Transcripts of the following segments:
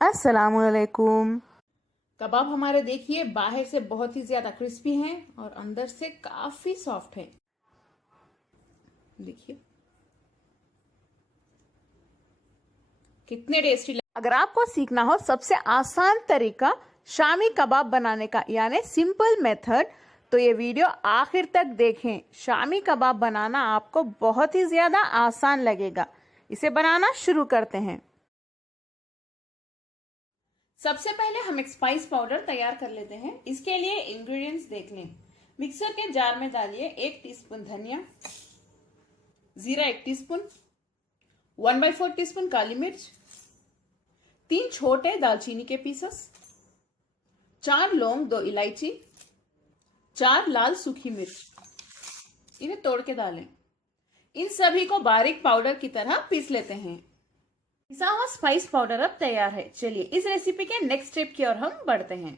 अस्सलामुअलैकुम। कबाब हमारे देखिए बाहर से बहुत ही ज्यादा क्रिस्पी हैं और अंदर से काफी सॉफ्ट है। देखिए कितने टेस्टी अगर आपको सीखना हो सबसे आसान तरीका शामी कबाब बनाने का यानी सिंपल मेथड, तो ये वीडियो आखिर तक देखें। शामी कबाब बनाना आपको बहुत ही ज्यादा आसान लगेगा। इसे बनाना शुरू करते हैं। सबसे पहले हम एक स्पाइस पाउडर तैयार कर लेते हैं। इसके लिए इंग्रेडिएंट्स देख लें। मिक्सर के जार में डालिए 1 टीस्पून धनिया, जीरा 1 टीस्पून, 1/4 टीस्पून काली मिर्च, 3 छोटे दालचीनी के पीसेस, 4 लौंग, 2 इलायची, 4 लाल सूखी मिर्च, इन्हें तोड़ के डालें। इन सभी को बारीक पाउडर की तरह पीस लेते हैं। पिसा हुआ स्पाइस पाउडर अब तैयार है। चलिए इस रेसिपी के नेक्स्ट स्टेप की ओर हम बढ़ते हैं।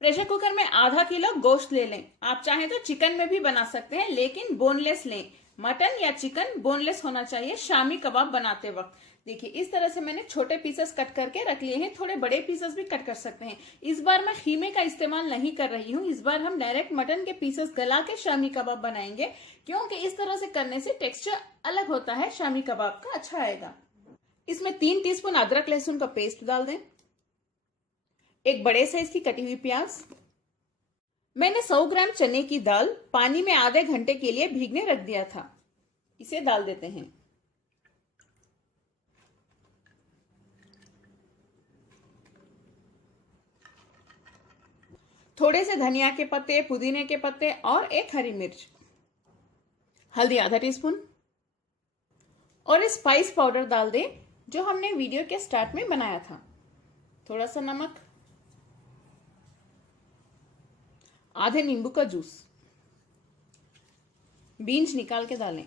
प्रेशर कुकर में आधा किलो गोश्त ले लें। आप चाहें तो चिकन में भी बना सकते हैं, लेकिन बोनलेस लें। मटन या चिकन बोनलेस होना चाहिए शामी कबाब बनाते वक्त। देखिए इस तरह से मैंने छोटे पीसेस कट करके रख लिए हैं। थोड़े बड़े पीसेस भी कट कर सकते हैं। इस बार मैं खीमे का इस्तेमाल नहीं कर रही हूँ। इस बार हम डायरेक्ट मटन के पीसेस गला के शामी कबाब बनाएंगे, क्योंकि इस तरह से करने से टेक्सचर अलग होता है, शामी कबाब का अच्छा आएगा। इसमें 3 टीस्पून अदरक लहसुन का पेस्ट डाल दें। एक बड़े साइज की कटी हुई प्याज। मैंने 100 ग्राम चने की दाल पानी में आधे घंटे के लिए भीगने रख दिया था, इसे डाल देते हैं। थोड़े से धनिया के पत्ते, पुदीने के पत्ते और एक हरी मिर्च। हल्दी आधा टीस्पून और स्पाइस पाउडर डाल दें जो हमने वीडियो के स्टार्ट में बनाया था। थोड़ा सा नमक, आधे नींबू का जूस, बीन्स निकाल के डालें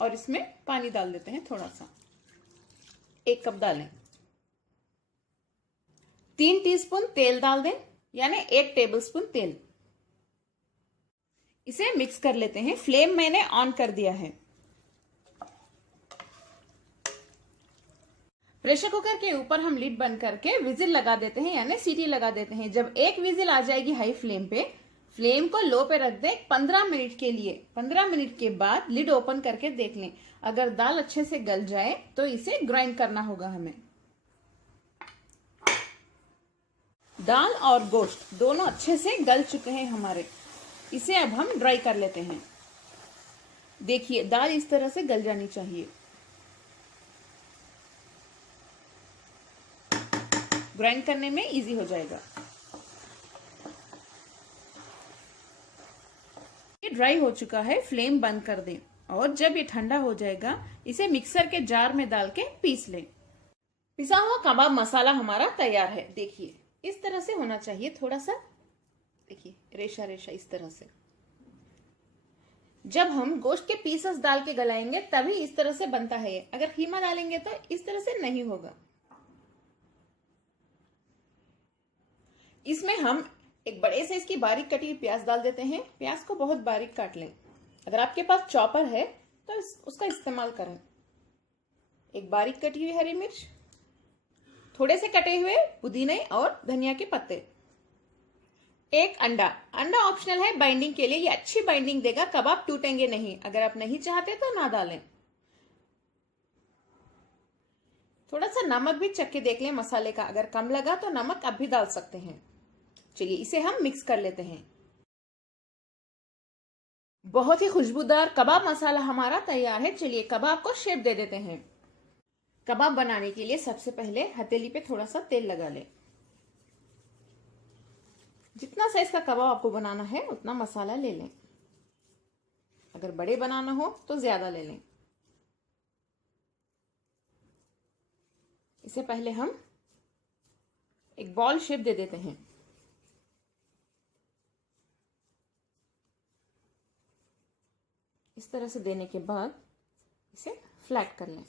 और इसमें पानी डाल देते हैं थोड़ा सा, 1 कप डालें। 3 टीस्पून तेल डाल दें, यानी 1 टेबलस्पून तेल। इसे मिक्स कर लेते हैं। फ्लेम मैंने ऑन कर दिया है। प्रेशर कुकर के ऊपर हम लिड बंद करके विजिल लगा देते हैं, यानी सीटी लगा देते हैं। जब एक विजिल आ जाएगी हाई फ्लेम पे, फ्लेम को लो पे रख दें 15 मिनट के लिए। 15 मिनट के बाद लिड ओपन करके देख लें। अगर दाल अच्छे से गल जाए तो इसे ग्राइंड करना होगा हमें। दाल और गोश्त दोनों अच्छे से गल चुके हैं हमारे। इसे अब हम ड्राई कर लेते हैं। देखिए दाल इस तरह से गल जानी चाहिए। ग्राइंड करने में इजी हो जाएगा। ये ड्राई हो चुका है। फ्लेम बंद कर दें और जब ये ठंडा हो जाएगा इसे मिक्सर के जार में डाल के पीस लें। पिसा हुआ कबाब मसाला हमारा तैयार है। देखिए इस तरह से होना चाहिए। थोड़ा सा देखिए रेशा रेशा इस तरह से। जब हम गोश्त के पीसेस डाल के गलाएंगे तभी इस तरह से बनता है। अगर कीमा डालेंगे तो इस तरह से नहीं होगा। इसमें हम एक बड़े साइज की बारीक कटी हुई प्याज डाल देते हैं। प्याज को बहुत बारीक काट लें। अगर आपके पास चॉपर है तो उसका इस्तेमाल करें। एक बारीक कटी हुई हरी मिर्च, थोड़े से कटे हुए पुदीने और धनिया के पत्ते, एक अंडा। अंडा ऑप्शनल है बाइंडिंग के लिए। ये अच्छी बाइंडिंग देगा, कबाब टूटेंगे नहीं। अगर आप नहीं चाहते तो ना डालें। थोड़ा सा नमक भी चख के देख लें मसाले का। अगर कम लगा तो नमक अब भी डाल सकते हैं। चलिए इसे हम मिक्स कर लेते हैं। बहुत ही खुशबूदार कबाब मसाला हमारा तैयार है। चलिए कबाब को शेप दे देते हैं। कबाब बनाने के लिए सबसे पहले हथेली पे थोड़ा सा तेल लगा लें। जितना साइज का कबाब आपको बनाना है उतना मसाला ले लें। अगर बड़े बनाना हो तो ज्यादा ले लें। इसे पहले हम एक बॉल शेप दे देते हैं। इस तरह से देने के बाद इसे फ्लैट कर लें।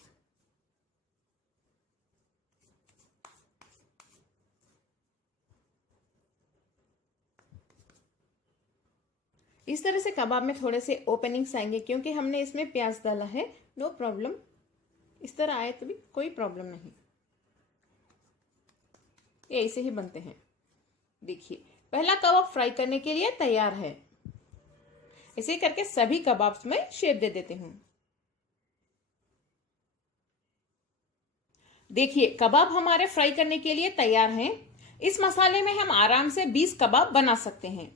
इस तरह से कबाब में थोड़े से ओपनिंग्स आएंगे क्योंकि हमने इसमें प्याज डाला है। नो प्रॉब्लम, इस तरह आए तो भी कोई प्रॉब्लम नहीं। ये ऐसे ही बनते हैं। देखिए पहला कबाब फ्राई करने के लिए तैयार है। ऐसे करके सभी कबाब्स में शेप दे देते हूं। देखिए कबाब हमारे फ्राई करने के लिए तैयार हैं। इस मसाले में हम आराम से 20 कबाब बना सकते हैं।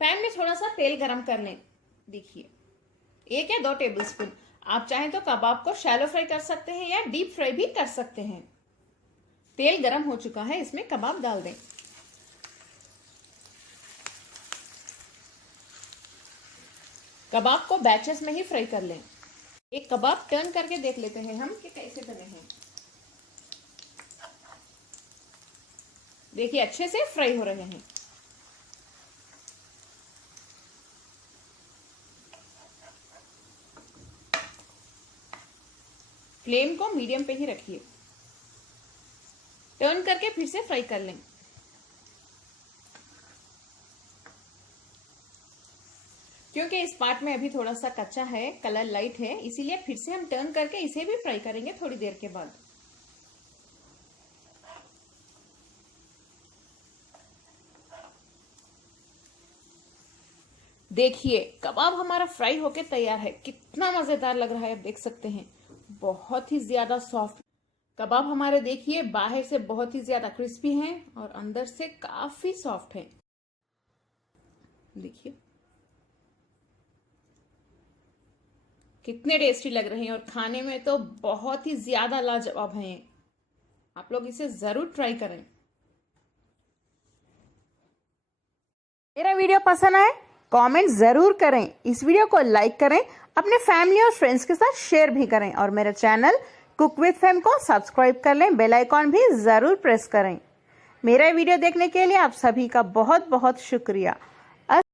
पैन में थोड़ा सा तेल गरम कर लें। देखिए 1 या 2 टेबलस्पून। आप चाहें तो कबाब को शैलो फ्राई कर सकते हैं या डीप फ्राई भी कर सकते हैं। तेल गरम हो चुका है, इसमें कबाब डाल दें। कबाब को बैचेस में ही फ्राई कर लें। एक कबाब टर्न करके देख लेते हैं हम कि कैसे बने हैं। देखिए अच्छे से फ्राई हो रहे हैं। फ्लेम को मीडियम पे ही रखिए। टर्न करके फिर से फ्राई कर लें। क्योंकि इस पार्ट में अभी थोड़ा सा कच्चा है, कलर लाइट है, इसीलिए फिर से हम टर्न करके इसे भी फ्राई करेंगे थोड़ी देर के बाद। देखिए कबाब हमारा फ्राई होके तैयार है। कितना मजेदार लग रहा है, आप देख सकते हैं। बहुत ही ज्यादा सॉफ्ट कबाब हमारे देखिए बाहर से बहुत ही ज्यादा क्रिस्पी हैं और अंदर से काफी सॉफ्ट है। देखिए कितने टेस्टी लग रहे हैं और खाने में तो बहुत ही ज्यादा लाजवाब हैं। आप लोग इसे जरूर ट्राई करें। मेरा वीडियो पसंद आए कमेंट जरूर करें, इस वीडियो को लाइक करें, अपने फैमिली और फ्रेंड्स के साथ शेयर भी करें और मेरा चैनल कुक विद फेम को सब्सक्राइब कर लें। बेल आइकॉन भी जरूर प्रेस करें। मेरा वीडियो देखने के लिए आप सभी का बहुत बहुत शुक्रिया।